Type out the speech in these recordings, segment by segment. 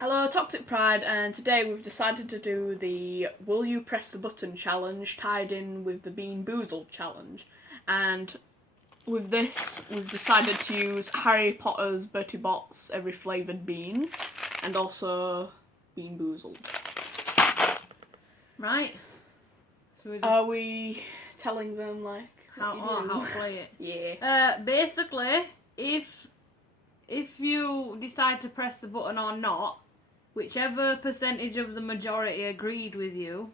Hello, Toxic Pride, and today we've decided to do the Will You Press the Button challenge tied in with the Being Boozled challenge. And with this, we've decided to use Harry Potter's Bertie Bott's every flavoured beans and also Being Boozled. Right. So Are we telling them like how to play it? Yeah. Basically, if you decide to press the button or not, whichever percentage of the majority agreed with you,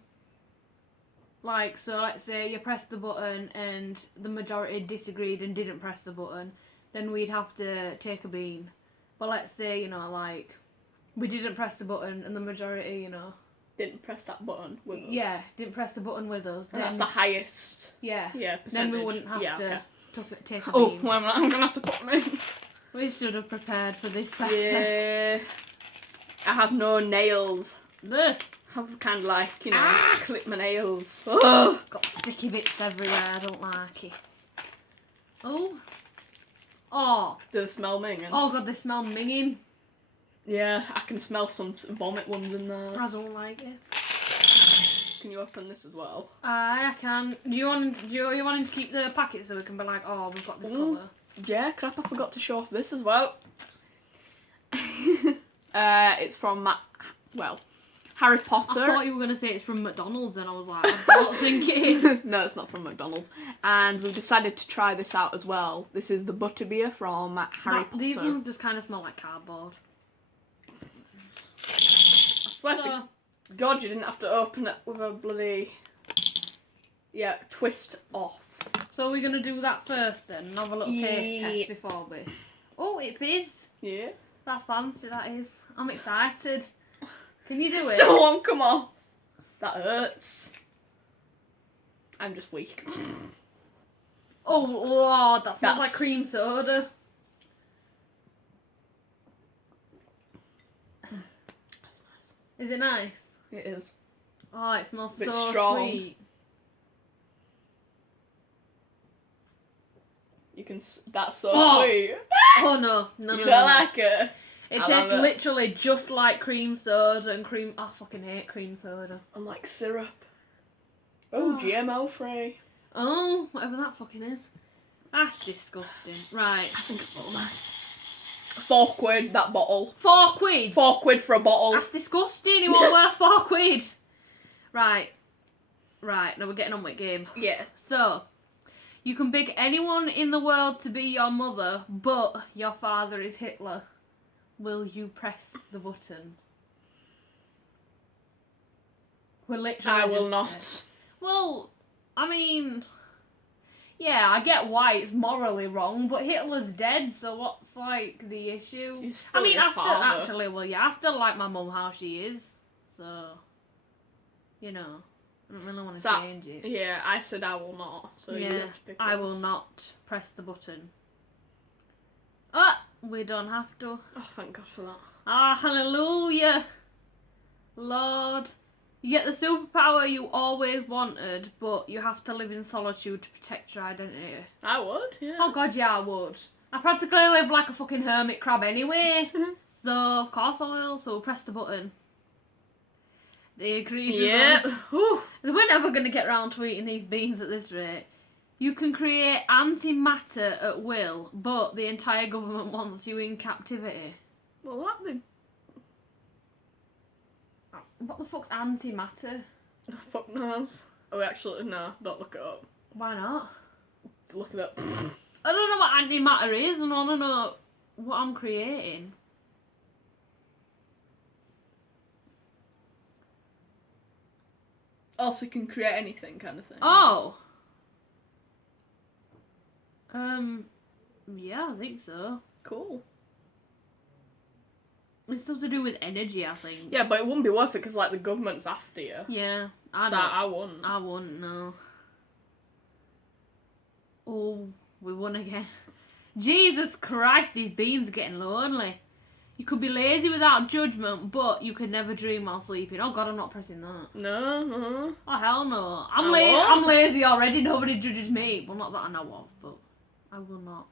like, so let's say you pressed the button and the majority disagreed and didn't press the button, then we'd have to take a bean. But let's say, you know, like, we didn't press the button and the majority, you know, Didn't press that button with us. yeah, didn't press the button with us. And that's the highest. Yeah. Yeah. Then we Percentage. wouldn't have to take a Oh, bean. well, I'm gonna have to put them in. We should have prepared for this better. Yeah. I have no nails. Ugh. I've kind of like, you know, clip my nails. Oh. Got sticky bits everywhere, I don't like it. Oh. Oh. Do they smell minging? Oh god, they smell minging. Yeah, I can smell some vomit ones in there. I don't like it. Can you open this as well? I can. Do you want to keep the packet so we can be like, oh, we've got this colour? Yeah, crap, I forgot to show off this as well. It's from, Harry Potter. I thought you were going to say it's from McDonald's and I was like, I don't think it is. No, it's not from McDonald's. And we've decided to try this out as well. This is the butterbeer from Harry Potter. These ones just kind of smell like cardboard. I swear to God, you didn't have to open it with a bloody, twist off. So we're going to do that first then, and have a little taste test before we... Oh, it fizzed. Yeah. That's fancy, that is. I'm excited. Can you do it? Still won't come off. That hurts. I'm just weak. Oh Lord, that smells like cream soda. Is it nice? It is. Oh, it smells Bit so strong. sweet. You can. That's so sweet. Oh no, You don't like it? It I tastes love it. literally just like cream soda and cream. I fucking hate cream soda. I'm like syrup. Oh, GMO free. Oh, whatever that fucking is. That's disgusting. Right. I think it's all nice. £4 that bottle. £4? £4 for a bottle. That's disgusting. It won't worth £4. Right. Right. Now we're getting on with the game. Yeah. So, you can pick anyone in the world to be your mother, but your father is Hitler. Will you press the button? We're literally. I will not. Well, I mean, yeah, I get why it's morally wrong, but Hitler's dead, so what's like the issue? I mean, I still like my mum how she is, so you know, I don't really want to change it. Yeah, I said I will not. So yeah, you have to pick I will not press the button. We don't have to. Oh, thank God for that. Ah, hallelujah, Lord. You get the superpower you always wanted, but you have to live in solitude to protect your identity. I would, yeah. Oh god, yeah, I would. I practically live like a fucking hermit crab anyway. So, of course I will. So, press the button. They agreed with us. We're never going to get round to eating these beans at this rate. You can create antimatter at will, but the entire government wants you in captivity. Well, that'd be... What the fuck's antimatter? Fuck knows. Oh, actually, no, don't look it up. Why not? Look it up. I don't know what antimatter is, and I don't know what I'm creating. Also, you can create anything, kind of thing. Oh! Yeah, I think so. Cool. It's stuff to do with energy, I think. Yeah, but it wouldn't be worth it because, like, the government's after you. Yeah, I wouldn't. I wouldn't, no. Oh, we won again. Jesus Christ, these beans are getting lonely. You could be lazy without judgment, but you could never dream while sleeping. Oh god, I'm not pressing that. No. Oh hell no. I'm lazy already, nobody judges me. Well, not that I know of, but I will not.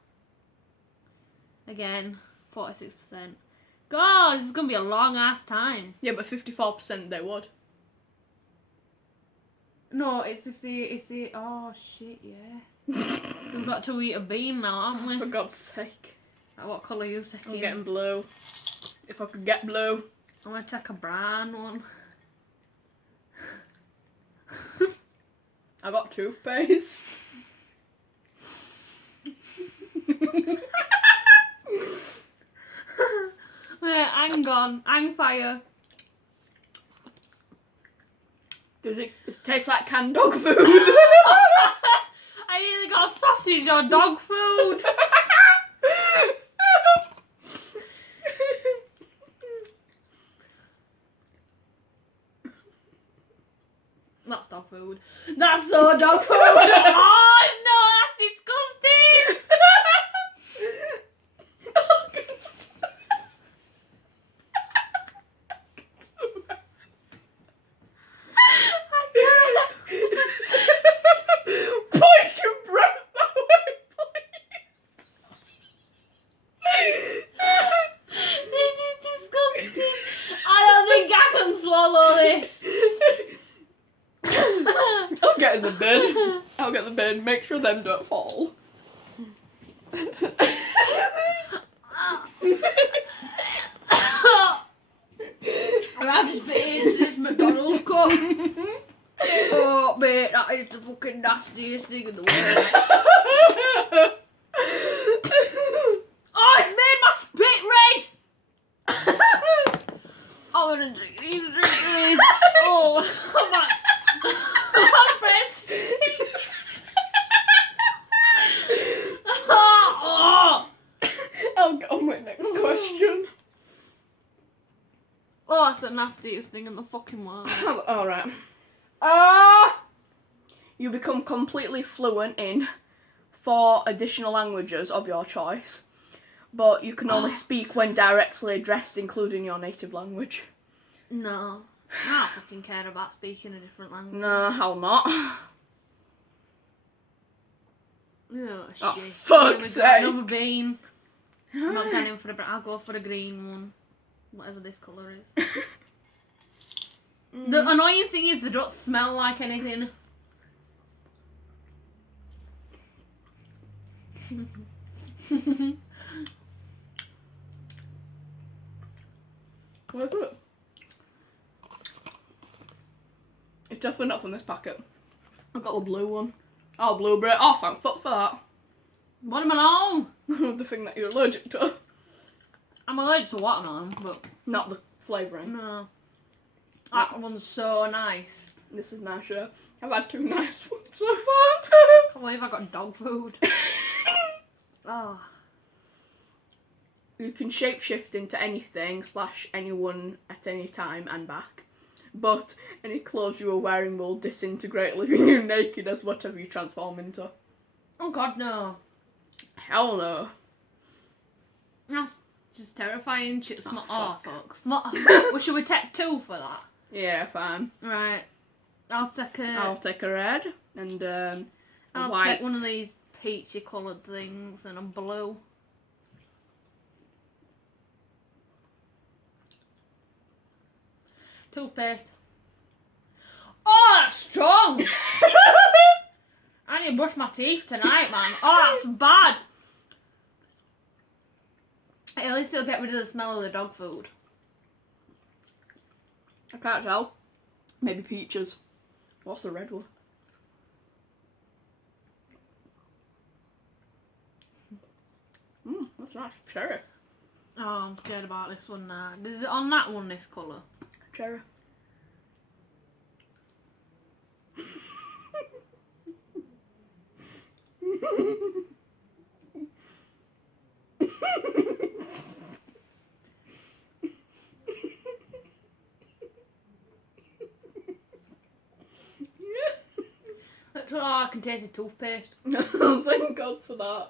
Again, 46%. God, this is gonna be a long ass time. Yeah, but 54% they would. No, it's 50. Oh shit, yeah. We've got to eat a bean now, haven't we? For God's sake. What colour are you taking? I'm getting blue. If I could get blue. I'm gonna take a brown one. I got toothpaste. Wait, hang on. Hang fire. Does it taste like canned dog food? I either got sausage or dog food. That's dog food. That's so dog food. Oh no, that's disgusting. Point your breath that way, please. This is disgusting. I don't think I can swallow this. I'll get in the bin. I'll get the bin. Make sure them don't fall. I've just bit into this McDonald's cup. Oh, mate, that is the fucking nastiest thing in the world. Oh, it's made my spit red! I'm gonna drink these. Oh, my. My breast. Oh. I'll get on my next question. Oh, that's the nastiest thing in the fucking world. Alright. You become completely fluent in 4 additional languages of your choice, but you can only speak when directly addressed, including your native language. No. I don't fucking care about speaking a different language. No, hell not. Oh, Oh, shit. fuck's Here we go, sake. another bean. I'm not going for the I'll go for the green one. Whatever this colour is. The annoying thing is they don't smell like anything. Where's it? It's definitely not from this packet. I've got the blue one. Oh, blueberry. Oh, thank fuck for that. Watermelon! The thing that you're allergic to. I'm allergic to watermelon, but Not the flavouring. no. That one's so nice. This is nice, yeah. I've had 2 nice ones so far. I can't believe I got dog food. Oh. You can shapeshift into anything / anyone at any time and back. But any clothes you are wearing will disintegrate, leaving you naked as whatever you transform into. Oh god, no. Hell no. That's just terrifying. Oh, fuck. Well, should we take 2 for that? Yeah, fine. Right. I'll take a red and a I'll white. take one of these peachy coloured things and a blue. Toothpaste. Oh, that's strong! I need to brush my teeth tonight, man. Oh, that's bad. At least it'll get rid of the smell of the dog food. I can't tell. Maybe peaches. What's the red one? That's nice. Cherry. Oh, I'm scared about this one now. Is it on that one, this colour? Cherry. Oh, I can taste the toothpaste. Thank God for that.